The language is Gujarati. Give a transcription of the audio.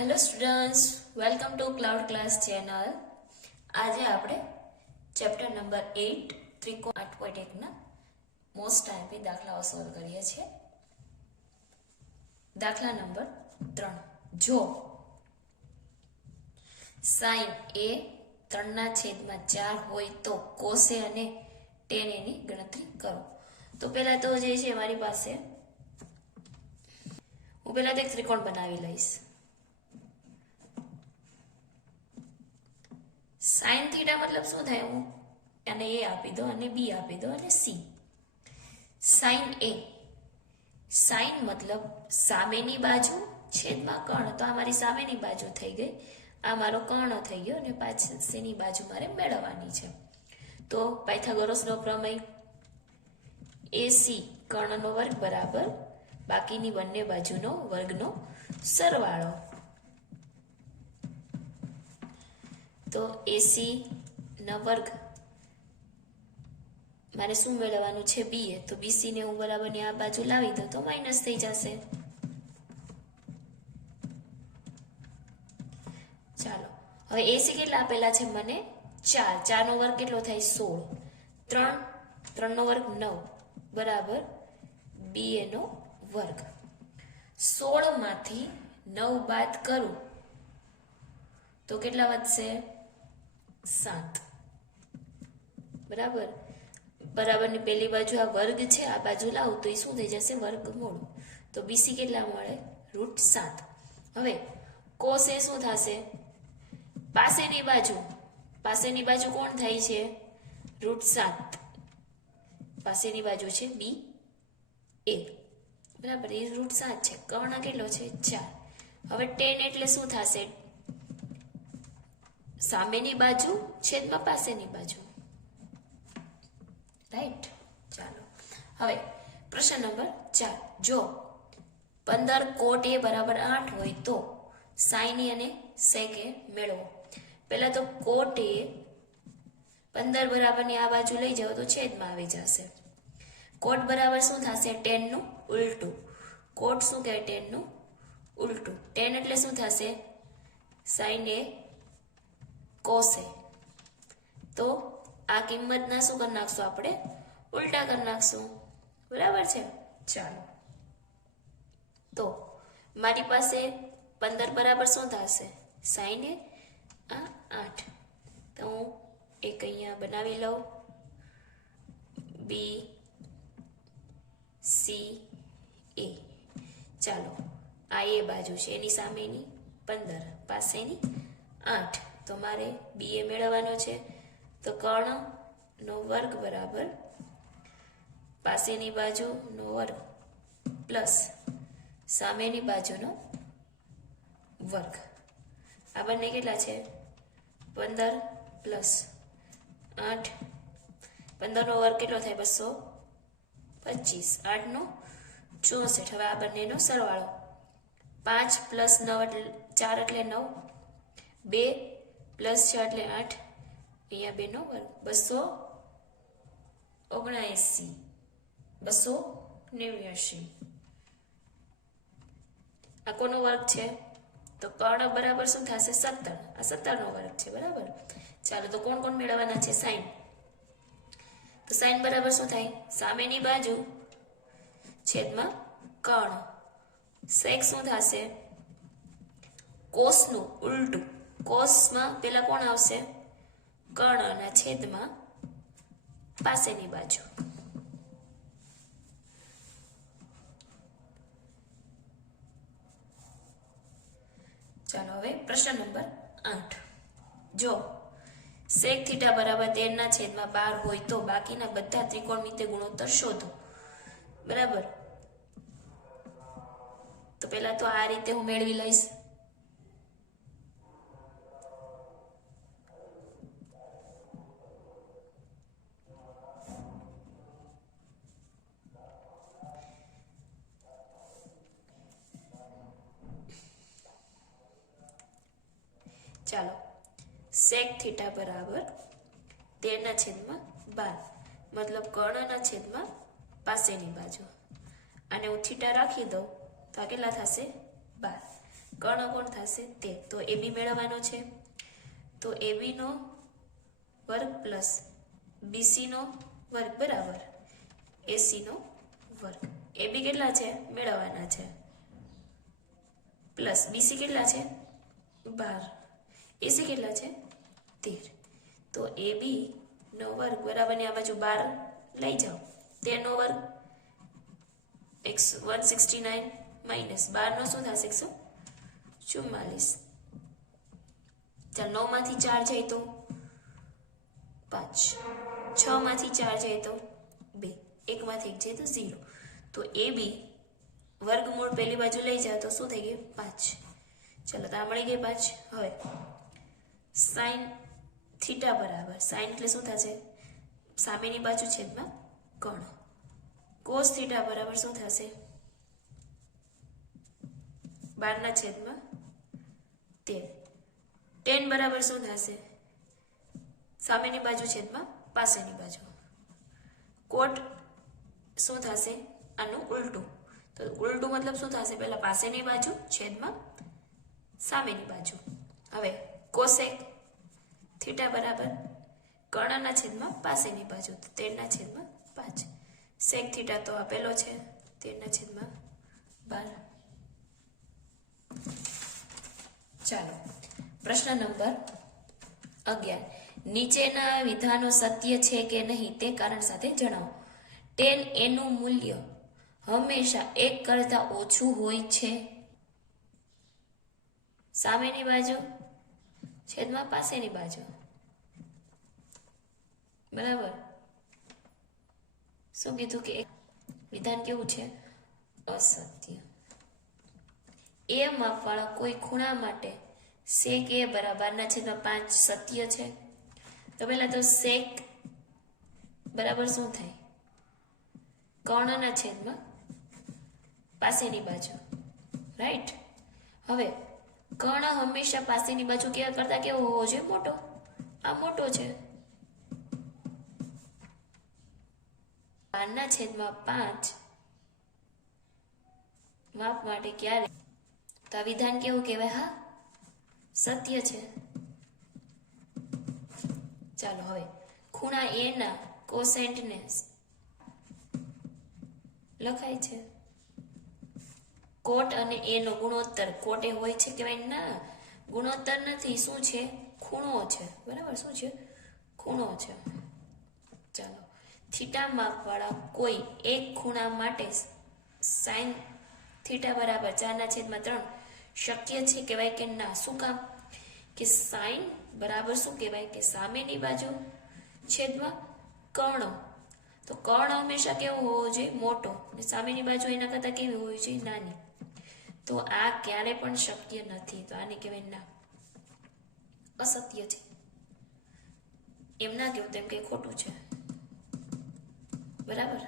Hello students, welcome to cloud class channel. આજે આપણે ચેપ્ટર નંબર 8 ત્રિકોણ 8.1 ના મોસ્ટ ટાઈપી દાખલાઓ સોલ્વ કરીએ છીએ. દાખલા નંબર 3. જો સાઈન એ 3/4 હોય તો કોસે અને ટેન એની ગણતરી કરો. તો પહેલા તો જે છે મારી પાસે હું પહેલા તો એક ત્રિકોણ બનાવી લઈશ. સાઇન થીટા મતલબ શું થાય? હું અને એ આપી દો અને બી આપી દો અને સી. સાઇન એ, સાઇન મતલબ સામેની બાજુ છેદમાં કર્ણ. તો આ મારી સામેની બાજુ થઈ ગઈ, આ મારો કર્ણ થઈ ગયો અને પાછળની બાજુ મારે મેળવવાની છે. તો પાયથાગોરસનો પ્રમેય AC કર્ણનો વર્ગ બરાબર બાકીની બંને બાજુનો વર્ગનો સરવાળો. તો AC ના વર્ગ મારે શું મેળવવાનું છે? BA. તો BC ને હું બરાબરની આ બાજુ લાવી દઉં તો માઇનસ થઈ જશે. ચાલો, હવે AC કેટલા આપેલા છે મને? 4. 4 નો વર્ગ કેટલો થાય? 16. 3 નો વર્ગ 9 બરાબર BA નો વર્ગ. 16 માંથી 9 બાદ કરું તો કેટલા વધશે? 7. બરાબર. બરાબરની પેલી બાજુ આ વર્ગ છે, આ બાજુ લાવું તો એ શું થઈ જશે? વર્ગમૂળ. તો BC કેટલા મળે? √7. હવે કોસ એ શું થશે? પાસેની બાજુ. પાસેની બાજુ કોણ થાય છે? √7. પાસેની બાજુ છે BA. બરાબર, એ √7 છે. કર્ણ કેટલો છે? 4. હવે ટેન એટલે શું થશે? સામેની બાજુ છેદમાં પાસેની બાજુ. રાઈટ. ચાલો, હવે પ્રશ્ન નંબર 4. જો 15 કોટ એ બરાબર 8 હોય તો સાઈન અને સેક એ મેળવો. પહેલા તો કોટ એ 15 બરાબરની આ બાજુ લઈ જાઓ તો છેદમાં આવી જશે. કોટ બરાબર શું થશે? 10 નું ઉલટું. કોટ શું કહેવાય? 10 નું ઉલટું. 10 એટલે શું થશે? સાઈન એ કોસે. તો આ કિંમતના શું કરી નાખશું? આપણે ઉલટા કરી નાખશું. બરાબર છે. ચાલો, તો મારી પાસે 15 બરાબર શું થશે? સાઈન એ 8. તો હું એક અહીંયા બનાવી લઉં. BCA. ચાલો, આ એ બાજુ છે, એની સામેની 15, પાસેની 8. તો મારે BA મેળવવાનો છે. તો કર્ણનો વર્ગ બરાબર પાસેની બાજુનો વર્ગ પ્લસ સામેની બાજુનો વર્ગ. આ બંને કેટલા છે? 15 પ્લસ 8. 15 નો વર્ગ કેટલો થાય? 225. 8 નો 64. હવે આ બંનેનો સરવાળો 5 પ્લસ 9 એટલે 4 એટલે 9. 2 પ્લસ 6 એટલે 8. અહીંયા 2 નો વર્ગ 279. 289. આ કોનો વર્ગ છે? તો કર્ણ બરાબર શું થશે? 17. આ 17 નો વર્ગ છે. બરાબર. ચાલો, તો કોણ કોણ મેળવવાના છે? સાઈન. તો સાઈન બરાબર શું થાય? સામેની બાજુ છેદમાં કર્ણ. સેક શું થશે? કોસનું ઉલટું. કોસમાં પેલા કોણ આવશે? કર્ણના છેદમાં પાસેની બાજુ. ચાલો, હવે પ્રશ્ન નંબર 8. જો સેક થીટા બરાબર 13/12 હોય તો બાકીના બધા ત્રિકોણમિતિય ગુણોત્તર શોધો. બરાબર. તો પહેલા તો આ રીતે હું મેળવી લઈશ. ચાલો, સેક થીટા બરાબર 13/12 મતલબ કર્ણના છેદમાં પાસેની બાજુ. અને હું થીટા રાખી દઉં તો આ કેટલા થશે? 12. કર્ણ કોણ થશે 13. તો AB મેળવવાનો છે. તો AB નો વર્ગ પ્લસ BC નો વર્ગ બરાબર AC નો વર્ગ. AB કેટલા છે મેળવવાના છે, પ્લસ BC કેટલા છે 12, AC કેટલા છે 13. તો AB નો વર્ગ બરાબર ને આ બાજુ 12 લઈ જાઓ, 13 નો વર્ગ 169 માઇનસ 12 નો શું થશે 144. ચાલ 9 માંથી 4 જાય તો 5, 6 માંથી 4 જાય તો 2, 1 માંથી 1 જાય તો 0. તો AB વર્ગમૂળ પેલી બાજુ લઈ જાઓ તો શું થઈ ગયું 5. ચલો તો આ મળી ગઈ 5. હવે સાઈન થીટા બરાબર, સાઈન એટલે શું થશે સામેની બાજુ છેદમાં કર્ણ. કોસ થીટા બરાબર શું થશે 12 ના છેદમાં 13. tan બરાબર શું થશે સામેની બાજુ છેદમાં પાસેની બાજુ. કોટ શું થશે આનું ઉલટું. તો ઉલટું મતલબ શું થશે, પહેલા પાસેની બાજુ છેદમાં સામેની બાજુ. હવે કોસેક થીટા બરાબર કર્ણના છેદમાં પાસેની બાજુ, 13 ના છેદમાં 5. સેક થીટા તો આપેલો છે 13 ના છેદમાં 12. ચાલો પ્રશ્ન નંબર 11. નીચેના વિધાનો સત્ય છે કે નહીં તે કારણ સાથે જણાવો. tan A નું મૂલ્ય હંમેશા 1 કરતા ઓછું હોય છે. સામેની બાજુ છેદમાં પાસેની બાજુ બરાબર. શું કીધું કે વિધાન કેવું છે અસત્ય. એ માપવાળા કોઈ ખૂણા માટે sec A બરાબર 12/5 સત્ય છે. તો પહેલા તો sec બરાબર શું થાય કર્ણના છેદમાં પાસેની બાજુ, રાઈટ. હવે કર્ણ હંમેશા પાસેની બાજુ કેવા કરતા કેવો હોવો જોઈએ મોટો. આ મોટો છે 12/5 માપ માટે ક્યારે, તો આ વિધાન કેવું કહેવાય હા સત્ય છે. ચાલો હવે ખૂણા A ના કોસેન્ટને લખાય છે. કોટ અને A નો ગુણોત્તર, કોટ એ હોય છે કહેવાય ના, ગુણોત્તર નથી, શું છે ખૂણો છે બરાબર. શું છે ખૂણો છે. ચાલો થીટા માપવાળા કોઈ એક ખૂણા માટે સાઈન થીટા બરાબર 4/3 શક્ય છે કહેવાય કે ના. શું કામ કે સાઈન બરાબર શું કહેવાય કે સામેની બાજુ છેદમાં કર્ણ. તો કર્ણ હંમેશા કેવો હોવો જોઈએ મોટો, અને સામેની બાજુ એના કરતા કેવી હોવી જોઈએ નાની. તો આ ક્યારે પણ શક્ય નથી. તો આને કહેવાય ના અસત્ય છે. એમ ના કેવું તેમ કઈ ખોટું છે બરાબર.